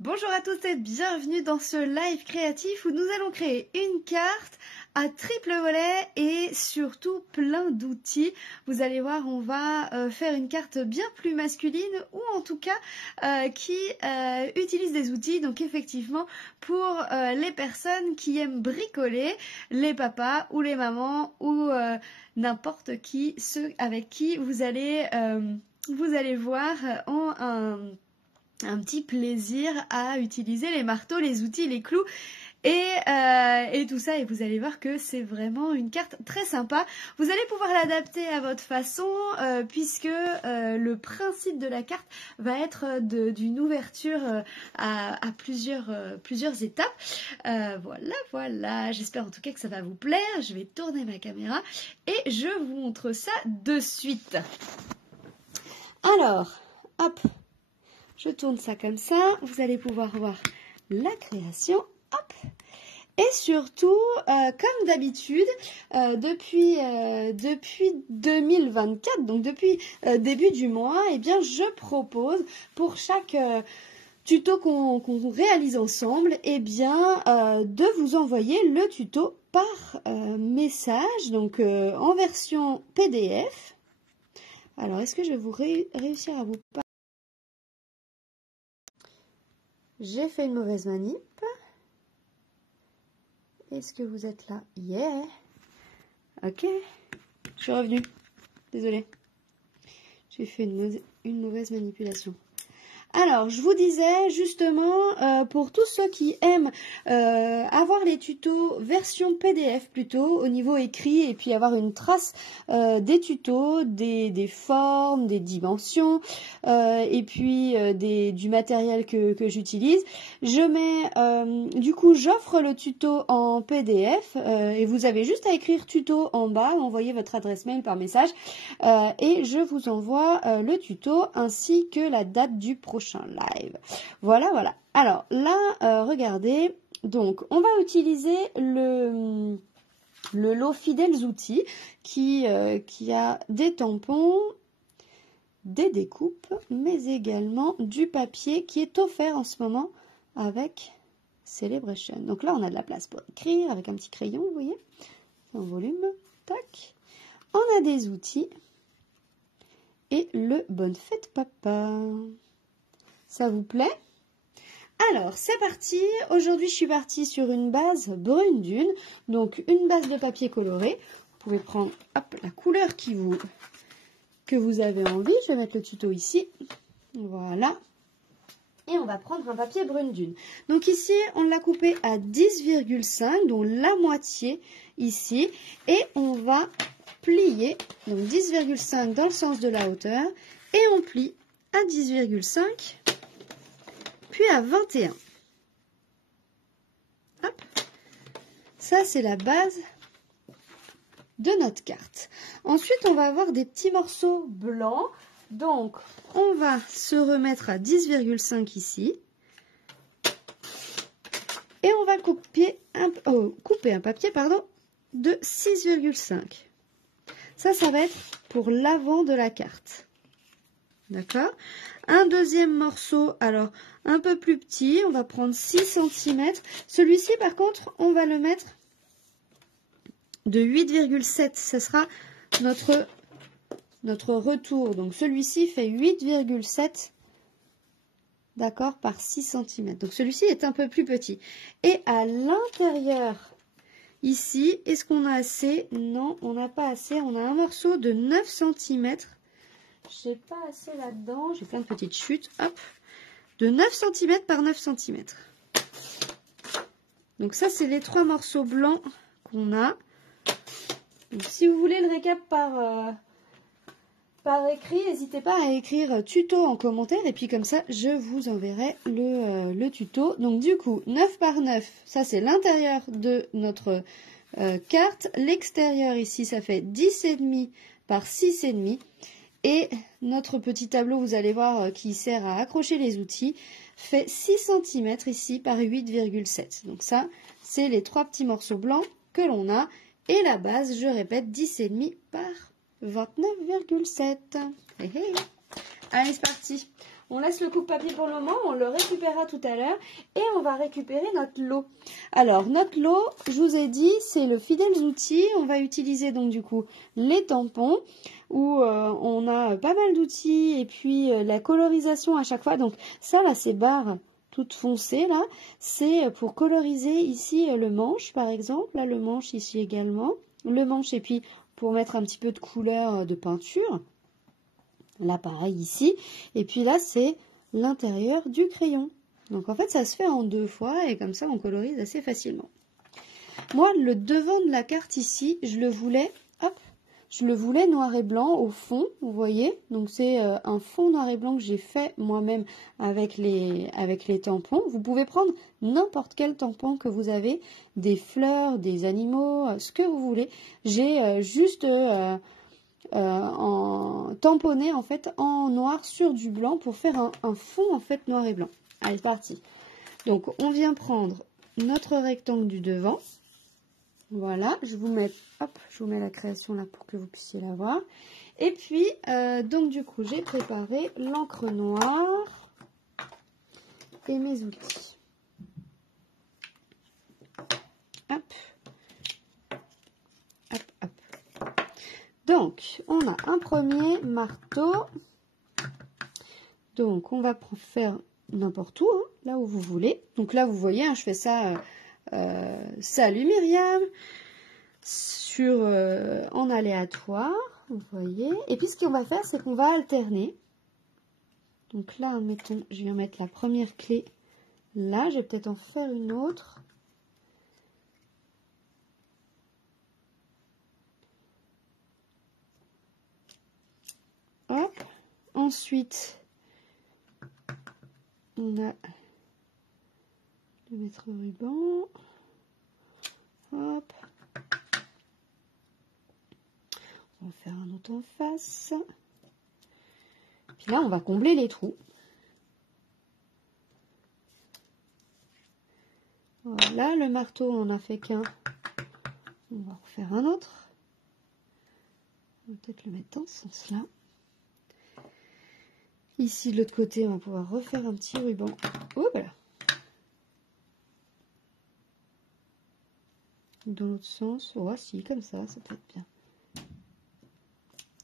Bonjour à tous et bienvenue dans ce live créatif où nous allons créer une carte à triple volet et surtout plein d'outils. Vous allez voir, on va faire une carte bien plus masculine ou en tout cas qui utilise des outils. Donc effectivement pour les personnes qui aiment bricoler, les papas ou les mamans ou n'importe qui, ceux avec qui vous allez voir ont un petit plaisir à utiliser les marteaux, les outils, les clous et tout ça. Et vous allez voir que c'est vraiment une carte très sympa. Vous allez pouvoir l'adapter à votre façon puisque le principe de la carte va être d'une ouverture à plusieurs étapes. Voilà. J'espère en tout cas que ça va vous plaire. Je vais tourner ma caméra et je vous montre ça de suite. Alors, hop. Je tourne ça comme ça, vous allez pouvoir voir la création, hop. Et surtout, comme d'habitude, depuis 2024, donc depuis début du mois, eh bien, je propose pour chaque tuto qu'on réalise ensemble, eh bien, de vous envoyer le tuto par message, donc en version PDF. Alors, est-ce que je vais vous réussir à vous parler? J'ai fait une mauvaise manip. Est-ce que vous êtes là? Yeah. Ok. Je suis revenue. Désolée. J'ai fait une mauvaise manipulation. Alors, je vous disais justement, pour tous ceux qui aiment avoir les tutos version PDF plutôt, au niveau écrit, et puis avoir une trace des tutos, des formes, des dimensions, et puis du matériel que j'utilise, je mets, du coup, j'offre le tuto en PDF, et vous avez juste à écrire tuto en bas, envoyer votre adresse mail par message, et je vous envoie le tuto ainsi que la date du prochain live. Voilà. Alors là, regardez, donc on va utiliser le lot Fidèles Outils qui a des tampons, des découpes, mais également du papier qui est offert en ce moment avec Celebration. Donc là, on a de la place pour écrire avec un petit crayon, vous voyez, en volume, tac. On a des outils et le Bonne Fête Papa. Ça vous plaît? Alors, c'est parti. Aujourd'hui, je suis partie sur une base brune dune. Donc, une base de papier coloré. Vous pouvez prendre la couleur que vous avez envie. Je vais mettre le tuto ici. Voilà. Et on va prendre un papier brune dune. Donc ici, on l'a coupé à 10,5, donc la moitié ici. Et on va plier, donc 10,5 dans le sens de la hauteur. Et on plie à 10,5. Puis à 21. Hop. Ça, c'est la base de notre carte. Ensuite, on va avoir des petits morceaux blancs. Donc, on va se remettre à 10,5 ici. Et on va couper un papier de 6,5. Ça va être pour l'avant de la carte. D'accord? Un deuxième morceau, alors un peu plus petit, on va prendre 6 cm. Celui-ci, par contre, on va le mettre de 8,7. Ce sera notre retour. Donc celui-ci fait 8,7, d'accord, par 6 cm. Donc celui-ci est un peu plus petit. Et à l'intérieur, ici, est-ce qu'on a assez? Non, on n'a pas assez. On a un morceau de 9 cm. J'ai pas assez là-dedans, j'ai plein de petites chutes, hop, de 9 cm par 9 cm. Donc ça, c'est les 3 morceaux blancs qu'on a. Donc, si vous voulez le récap par écrit, n'hésitez pas à écrire tuto en commentaire et puis comme ça, je vous enverrai le tuto. Donc du coup, 9 par 9, ça c'est l'intérieur de notre carte. L'extérieur ici, ça fait 10,5 par 6,5. Et notre petit tableau, vous allez voir, qui sert à accrocher les outils, fait 6 cm ici par 8,7. Donc ça, c'est les 3 petits morceaux blancs que l'on a. Et la base, je répète, 10,5 par 29,7. Hey, hey. Allez, c'est parti. On laisse le coupe-papier pour le moment, on le récupérera tout à l'heure et on va récupérer notre lot. Alors, notre lot, je vous ai dit, c'est le Fidèles Outils. On va utiliser donc du coup les tampons où on a pas mal d'outils et puis la colorisation à chaque fois. Donc ça, là, ces barres toutes foncées, là, c'est pour coloriser ici le manche, par exemple. Là, le manche ici également. Le manche et puis pour mettre un petit peu de couleur de peinture. Là, pareil ici. Et puis là, c'est l'intérieur du crayon. Donc, en fait, ça se fait en 2 fois et comme ça, on colorise assez facilement. Moi, le devant de la carte ici, je le voulais, hop, je le voulais noir et blanc au fond, vous voyez. Donc, c'est un fond noir et blanc que j'ai fait moi-même avec les tampons. Vous pouvez prendre n'importe quel tampon que vous avez, des fleurs, des animaux, ce que vous voulez. J'ai juste... en tamponné en fait en noir sur du blanc pour faire un fond en fait noir et blanc. Allez, c'est parti. Donc on vient prendre notre rectangle du devant. Voilà, je vous mets la création là pour que vous puissiez la voir. Et puis donc du coup j'ai préparé l'encre noire et mes outils. Hop. Hop, hop. Donc, on a un premier marteau. Donc, on va faire n'importe où, hein, là où vous voulez. Donc là, vous voyez, hein, je fais ça, salut Myriam, en aléatoire, vous voyez. Et puis, ce qu'on va faire, c'est qu'on va alterner. Donc là, mettons, je vais mettre la première clé là. Je vais peut-être en faire une autre. Hop. Ensuite, on a le mettre au ruban. Hop. On va faire un autre en face. Puis là, on va combler les trous. Voilà, le marteau, on n'en a fait qu'un. On va en refaire un autre. On va peut-être le mettre dans ce sens-là. Ici, de l'autre côté, on va pouvoir refaire un petit ruban. Oh, voilà. Dans l'autre sens. Oh, si, comme ça peut être bien.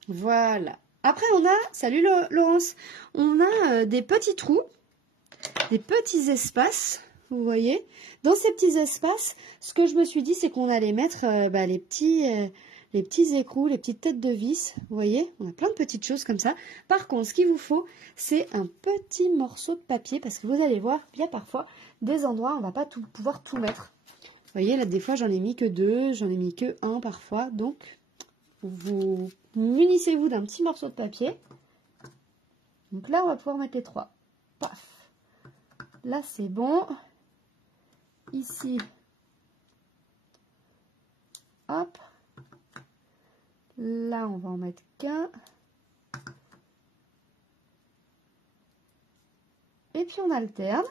Voilà. Après, on a, salut Laurence, on a des petits trous, des petits espaces, vous voyez. Dans ces petits espaces, ce que je me suis dit, c'est qu'on allait mettre les petits écrous, les petites têtes de vis, vous voyez. On a plein de petites choses comme ça. Par contre, ce qu'il vous faut, c'est un petit morceau de papier, parce que vous allez voir, il y a parfois des endroits où on ne va pas pouvoir tout mettre. Vous voyez, là, des fois, j'en ai mis que 2, j'en ai mis que 1 parfois, donc... Vous munissez-vous d'un petit morceau de papier. Donc là, on va pouvoir mettre les 3. Paf. Là, c'est bon. Ici. Hop. Là, on va en mettre qu'un. Et puis, on alterne.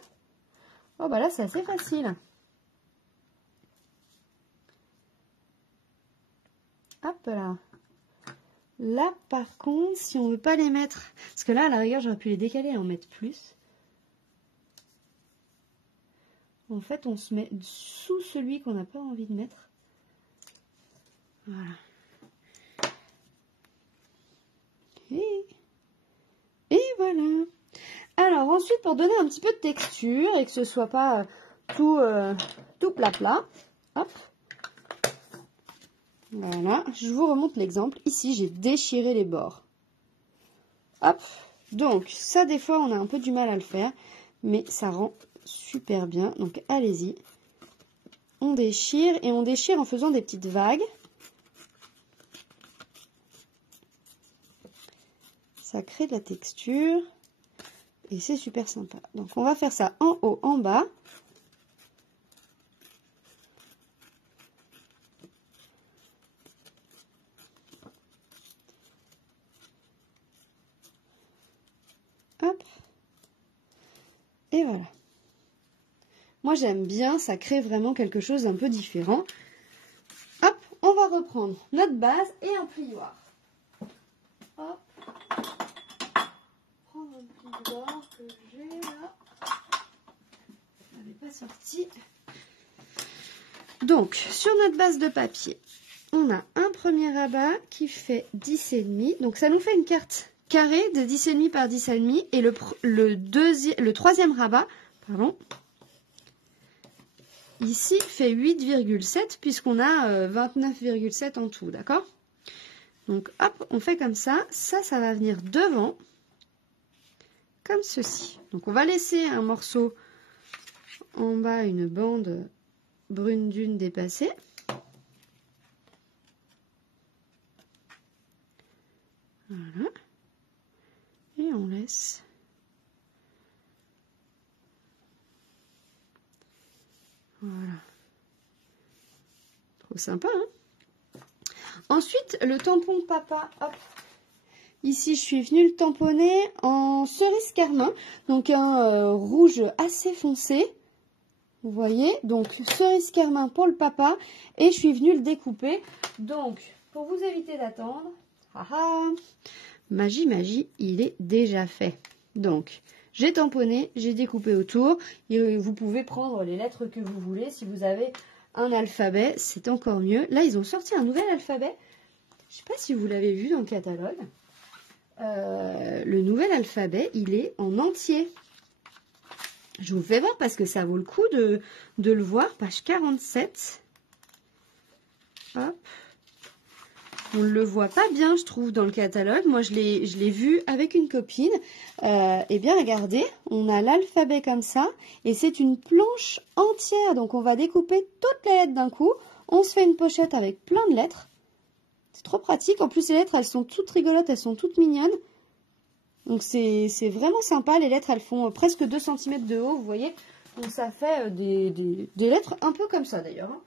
Oh, bah là, c'est assez facile. Hop là. Là, par contre, si on veut pas les mettre, parce que là, à la rigueur, j'aurais pu les décaler et en mettre plus. En fait, on se met sous celui qu'on n'a pas envie de mettre. Voilà. Et voilà. Alors, ensuite, pour donner un petit peu de texture et que ce soit pas tout plat, hop. Voilà, je vous remonte l'exemple. Ici, j'ai déchiré les bords. Hop. Donc, ça, des fois, on a un peu du mal à le faire, mais ça rend super bien. Donc, allez-y. On déchire et on déchire en faisant des petites vagues. Ça crée de la texture et c'est super sympa. Donc, on va faire ça en haut, en bas. Hop. Et voilà. Moi, j'aime bien, ça crée vraiment quelque chose d'un peu différent. Hop, on va reprendre notre base et un plioir. Hop. Prendre un plioir. que j'ai là. Je n'avais pas sorti. Donc, sur notre base de papier, on a un premier rabat qui fait 10,5. Donc, ça nous fait une carte carrée de 10,5 par 10,5. Et le troisième rabat, pardon, ici fait 8,7 puisqu'on a 29,7 en tout, d'accord? Donc, hop, on fait comme ça. Ça va venir devant, comme ceci. Donc, on va laisser un morceau en bas, une bande brune dune dépassée. Voilà. Et on laisse. Voilà. Trop sympa, hein? Ensuite, le tampon papa, hop. Ici, je suis venue le tamponner en cerise carmin, donc un rouge assez foncé. Vous voyez, donc cerise carmin pour le papa, et je suis venue le découper. Donc, pour vous éviter d'attendre, magie, il est déjà fait. Donc, j'ai tamponné, j'ai découpé autour, et vous pouvez prendre les lettres que vous voulez. Si vous avez un alphabet, c'est encore mieux. Là, ils ont sorti un nouvel alphabet. Je ne sais pas si vous l'avez vu dans le catalogue. Le nouvel alphabet, il est en entier. Je vous fais voir parce que ça vaut le coup de le voir. Page 47. Hop. On ne le voit pas bien, je trouve, dans le catalogue. Moi, je l'ai vu avec une copine. Eh bien, regardez, on a l'alphabet comme ça. Et c'est une planche entière. Donc, on va découper toutes les lettres d'un coup. On se fait une pochette avec plein de lettres. C'est trop pratique. En plus, les lettres, elles sont toutes rigolotes. Elles sont toutes mignonnes. Donc, c'est vraiment sympa. Les lettres, elles font presque 2 cm de haut, vous voyez. Donc, ça fait des lettres un peu comme ça, d'ailleurs. Hein.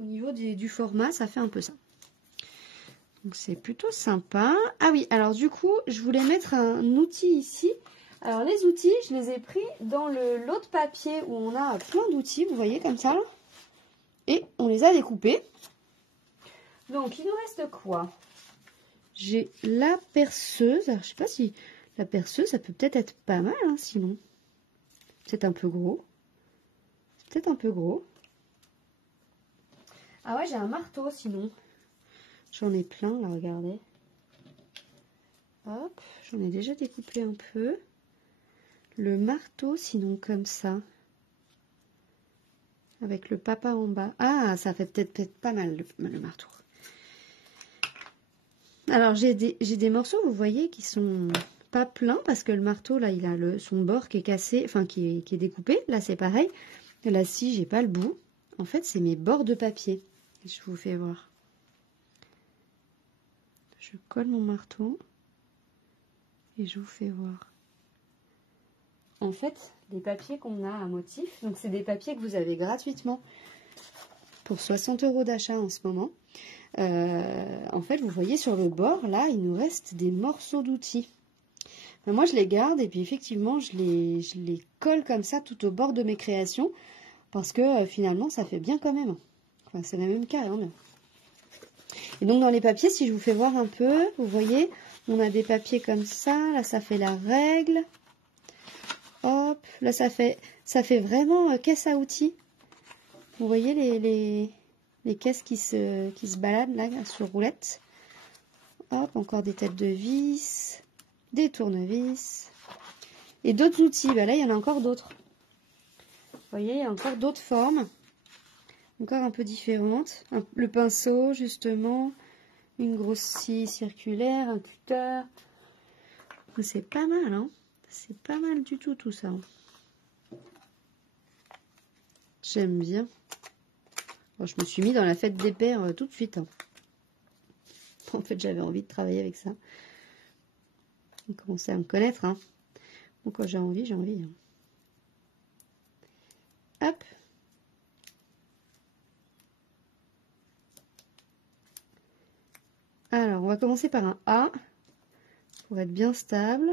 Au niveau du format, ça fait un peu ça. Donc, c'est plutôt sympa. Ah oui, alors du coup, je voulais mettre un outil ici. Alors, les outils, je les ai pris dans le lot de papier où on a plein d'outils, vous voyez, comme ça. Là. Et on les a découpés. Donc, il nous reste quoi? J'ai la perceuse. Alors, je ne sais pas si la perceuse, ça peut peut-être être pas mal, hein, sinon. C'est un peu gros. C'est peut-être un peu gros. Ah ouais, j'ai un marteau, sinon. J'en ai plein, là, regardez. Hop, j'en ai déjà découpé un peu. Le marteau, sinon, comme ça. Avec le papa en bas. Ah, ça fait peut-être pas mal, le marteau. Alors, j'ai des morceaux, vous voyez, qui sont pas pleins, parce que le marteau, là, il a son bord qui est cassé, enfin, qui est découpé. Là, c'est pareil. Là, si, j'ai pas le bout. En fait, c'est mes bords de papier. Je vous fais voir. Je colle mon marteau et je vous fais voir. En fait, les papiers qu'on a à motif, donc c'est des papiers que vous avez gratuitement pour 60 € d'achat en ce moment. En fait, vous voyez sur le bord, là, il nous reste des morceaux d'outils. Moi, je les garde et puis effectivement, je les colle comme ça tout au bord de mes créations parce que finalement, ça fait bien quand même. Enfin, c'est la même carré, hein. Et donc, dans les papiers, si je vous fais voir un peu, vous voyez, on a des papiers comme ça. Là, ça fait la règle. Hop, là, ça fait vraiment caisse à outils. Vous voyez les caisses qui se baladent là sur roulette. Hop, encore des têtes de vis, des tournevis et d'autres outils. Ben là, il y en a encore d'autres. Vous voyez, il y a encore d'autres formes, encore un peu différentes. Le pinceau, justement, une grosse scie circulaire, un cutter. C'est pas mal, hein? C'est pas mal du tout ça. J'aime bien. Bon, je me suis mis dans la fête des pères tout de suite. Hein. En fait, j'avais envie de travailler avec ça. Vous commencez à me connaître. Hein. Donc, quand j'ai envie, j'ai envie. Hein. Hop. Alors, on va commencer par un A pour être bien stable.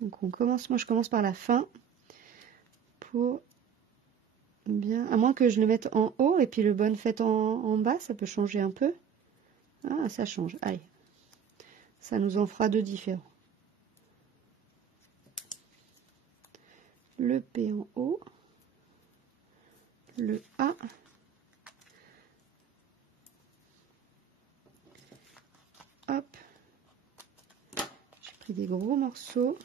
Donc, moi, je commence par la fin pour bien... À moins que je le mette en haut et puis le bonne fête en bas, ça peut changer un peu. Ah, ça change. Allez. Ça nous en fera deux différents. le P en haut, le A, hop, j'ai pris des gros morceaux.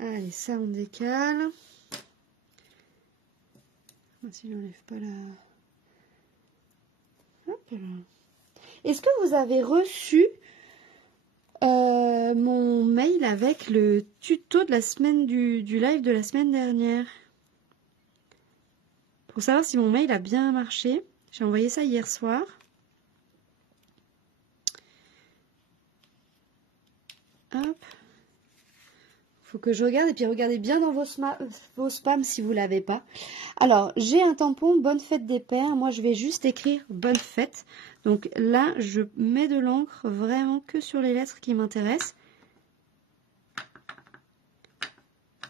Allez, ça on décale. Si j'enlève pas la... Hop là. Est-ce que vous avez reçu mon mail avec le tuto de la semaine du live de la semaine dernière? Pour savoir si mon mail a bien marché. J'ai envoyé ça hier soir. Hop. Faut que je regarde et puis regardez bien dans vos spams si vous l'avez pas. Alors, j'ai un tampon bonne fête des pères. Moi, je vais juste écrire bonne fête. Donc là, je mets de l'encre vraiment que sur les lettres qui m'intéressent.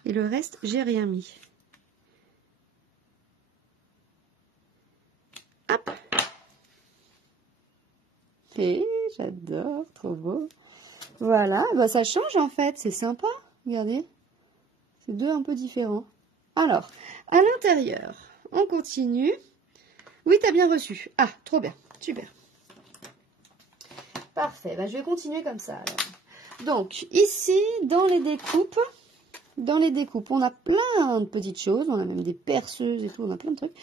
Et le reste, j'ai rien mis. Hop. Et j'adore, trop beau. Voilà, bah ça change en fait, c'est sympa. Regardez, c'est deux un peu différents. Alors, à l'intérieur, on continue. Oui, t'as bien reçu. Ah, trop bien, super. Parfait, bah, je vais continuer comme ça. Alors. Donc, ici, dans les découpes, on a plein de petites choses. On a même des perceuses et tout, on a plein de trucs.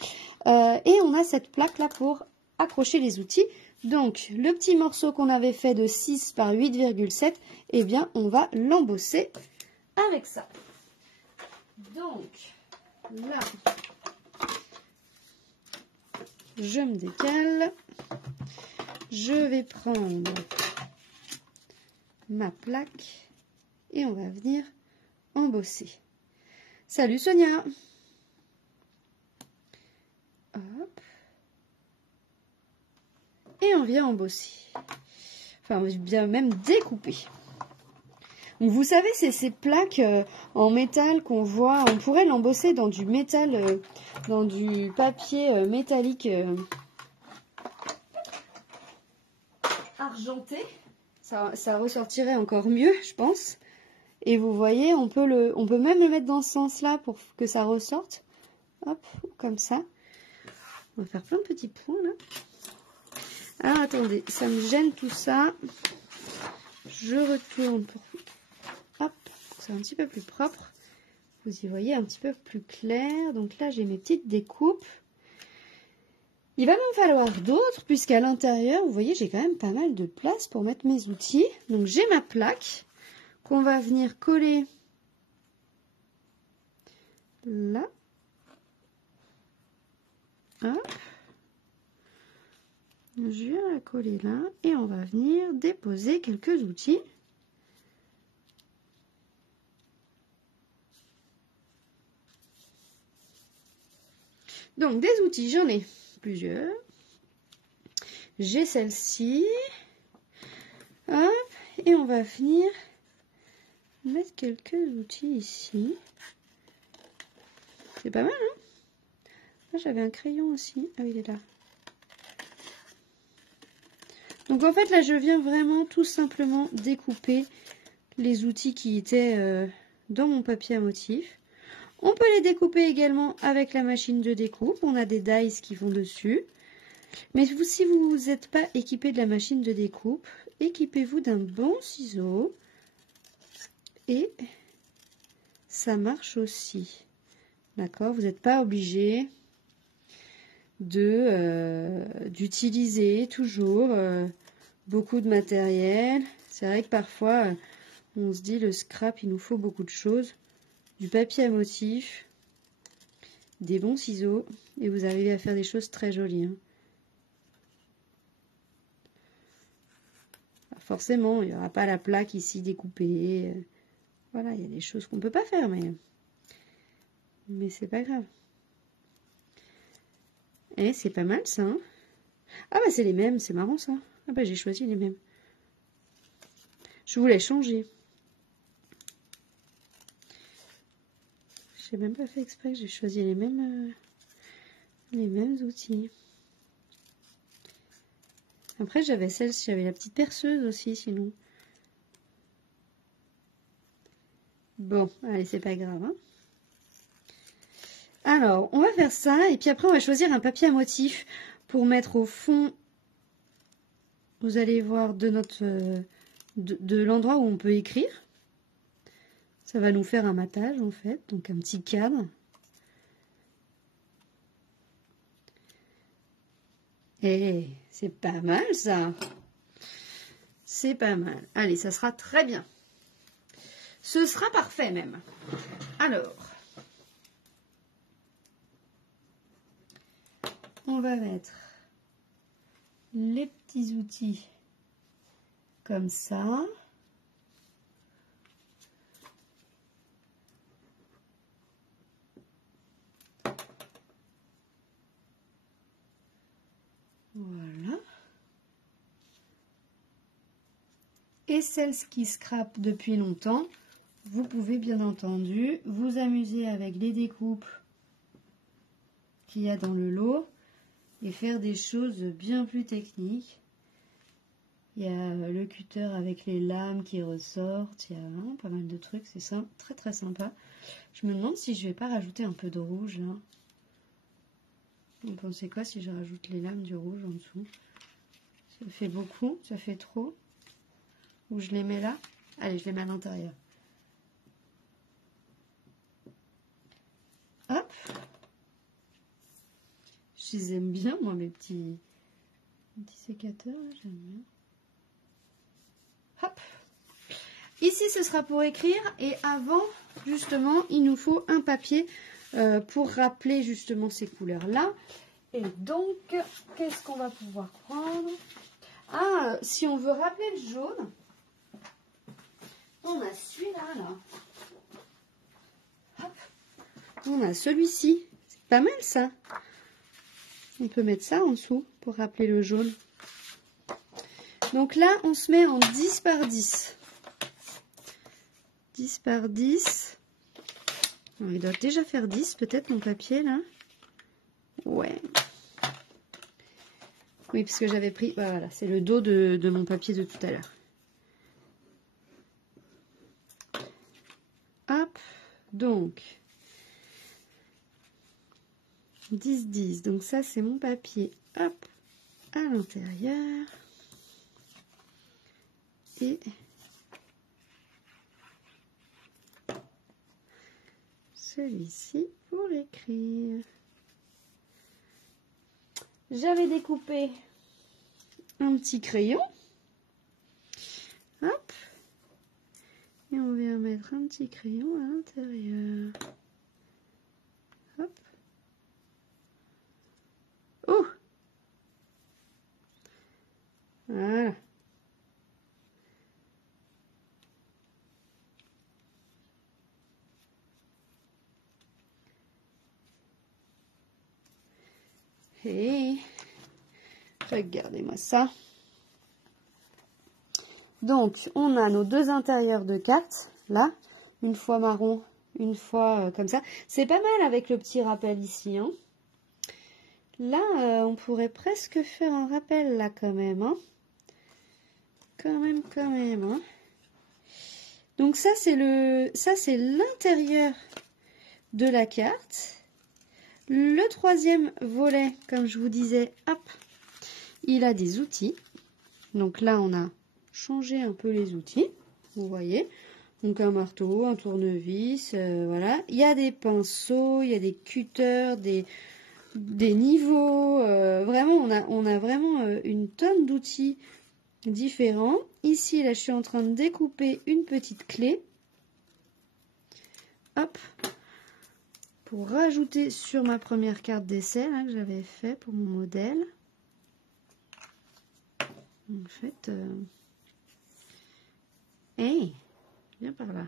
Et on a cette plaque-là pour accrocher les outils. Donc, le petit morceau qu'on avait fait de 6 par 8,7, eh bien, on va l'embosser avec ça. Donc, là, je me décale. Je vais prendre ma plaque et on va venir embosser. Salut Sonia! Hop. Et on vient embosser. Enfin, bien même découper. Donc, vous savez, c'est ces plaques en métal qu'on voit. On pourrait l'embosser dans du métal, dans du papier métallique argenté. Ça ressortirait encore mieux, je pense. Et vous voyez, on peut même le mettre dans ce sens-là pour que ça ressorte. Hop, comme ça. On va faire plein de petits points là. Alors attendez, ça me gêne tout ça. Je retourne pour hop, que c'est un petit peu plus propre. Vous y voyez un petit peu plus clair. Donc là, j'ai mes petites découpes. Il va m'en falloir d'autres, puisqu'à l'intérieur, vous voyez, j'ai quand même pas mal de place pour mettre mes outils. Donc j'ai ma plaque qu'on va venir coller là. Hop. Je viens la coller là et on va venir déposer quelques outils. Donc des outils, j'en ai plusieurs. J'ai celle-ci. Hop, et on va venir mettre quelques outils ici. C'est pas mal, hein? Là, j'avais un crayon aussi. Ah oui, il est là. Donc en fait, là, je viens vraiment tout simplement découper les outils qui étaient dans mon papier à motif. On peut les découper également avec la machine de découpe. On a des dies qui vont dessus. Mais si vous n'êtes pas équipé de la machine de découpe, équipez-vous d'un bon ciseau. Et ça marche aussi. D'accord? Vous n'êtes pas obligé d'utiliser toujours beaucoup de matériel. C'est vrai que parfois, on se dit le scrap, il nous faut beaucoup de choses. Du papier à motif, des bons ciseaux, et vous arrivez à faire des choses très jolies. Hein. Forcément, il n'y aura pas la plaque ici découpée. Voilà, il y a des choses qu'on ne peut pas faire, mais c'est pas grave. Et c'est pas mal ça. Hein, ah bah c'est les mêmes, c'est marrant ça. Ah bah j'ai choisi les mêmes. Je voulais changer. J'ai même pas fait exprès que j'ai choisi les mêmes outils. Après j'avais celle-ci, j'avais la petite perceuse aussi sinon. Bon, allez, c'est pas grave. Hein. Alors, on va faire ça. Et puis après, on va choisir un papier à motif pour mettre au fond. Vous allez voir de notre de l'endroit où on peut écrire. Ça va nous faire un matage, en fait. Donc, un petit cadre. Et c'est pas mal, ça. C'est pas mal. Allez, ça sera très bien. Ce sera parfait, même. Alors, on va mettre les petits outils comme ça. Voilà. Et celles qui scrapent depuis longtemps, vous pouvez bien entendu vous amuser avec les découpes qu'il y a dans le lot et faire des choses bien plus techniques. Il y a le cutter avec les lames qui ressortent, il y a vraiment pas mal de trucs, c'est ça, très très sympa. Je me demande si je vais pas rajouter un peu de rouge là. Vous pensez quoi si je rajoute les lames du rouge en dessous? Ça fait beaucoup, ça fait trop. Ou je les mets là? Allez, je les mets à l'intérieur. Hop. Je les aime bien, moi, mes petits sécateurs, j'aime bien. Hop. Ici, ce sera pour écrire. Et avant, justement, il nous faut un papier pour rappeler justement ces couleurs-là. Et donc, qu'est-ce qu'on va pouvoir prendre? Ah, si on veut rappeler le jaune, on a celui-là, là. Hop. On a celui-ci. C'est pas mal, ça. On peut mettre ça en dessous pour rappeler le jaune. Donc là, on se met en 10 par 10. 10 par 10. Il doit déjà faire 10, peut-être, mon papier, là. Ouais. Oui, parce que j'avais pris... Voilà, c'est le dos de mon papier de tout à l'heure. Hop. Donc, 10, 10. Donc ça, c'est mon papier. Hop. À l'intérieur. Et... celui-ci pour écrire. J'avais découpé un petit crayon. Hop. Et on vient mettre un petit crayon à l'intérieur. Hop. Oh! Voilà. Et regardez-moi ça. Donc, on a nos deux intérieurs de cartes, là. Une fois marron, une fois comme ça. C'est pas mal avec le petit rappel ici. Hein. Là, on pourrait presque faire un rappel là quand même. Hein. Quand même. Hein. Donc ça, c'est l'intérieur de la carte. Le troisième volet, comme je vous disais, hop, il a des outils. Donc là, on a changé un peu les outils, vous voyez. Donc un marteau, un tournevis, voilà. Il y a des pinceaux, il y a des cutters, des niveaux. Vraiment, on a vraiment une tonne d'outils différents. Ici, là, je suis en train de découper une petite clé. Hop. Pour rajouter sur ma première carte d'essai que j'avais fait pour mon modèle. En fait, hey, viens par là.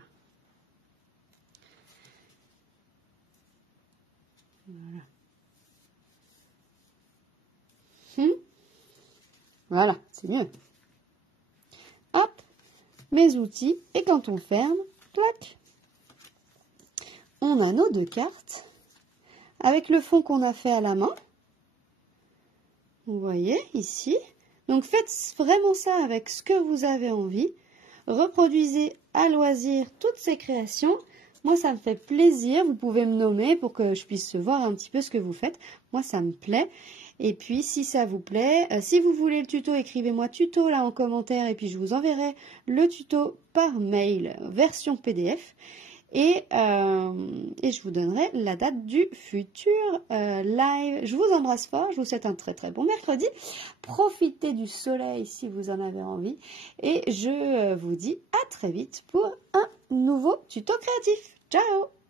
Voilà. Voilà, c'est mieux. Hop, mes outils. Et quand on ferme, clac. On a nos deux cartes avec le fond qu'on a fait à la main. Vous voyez ici. Donc faites vraiment ça avec ce que vous avez envie. reproduisez à loisir toutes ces créations. Moi, ça me fait plaisir. Vous pouvez me nommer pour que je puisse voir un petit peu ce que vous faites. Moi, ça me plaît. Et puis, si ça vous plaît, si vous voulez le tuto, écrivez-moi tuto là en commentaire et puis je vous enverrai le tuto par mail, version PDF. Et je vous donnerai la date du futur live. Je vous embrasse fort, je vous souhaite un très très bon mercredi. Profitez du soleil si vous en avez envie. Et je vous dis à très vite pour un nouveau tuto créatif. Ciao!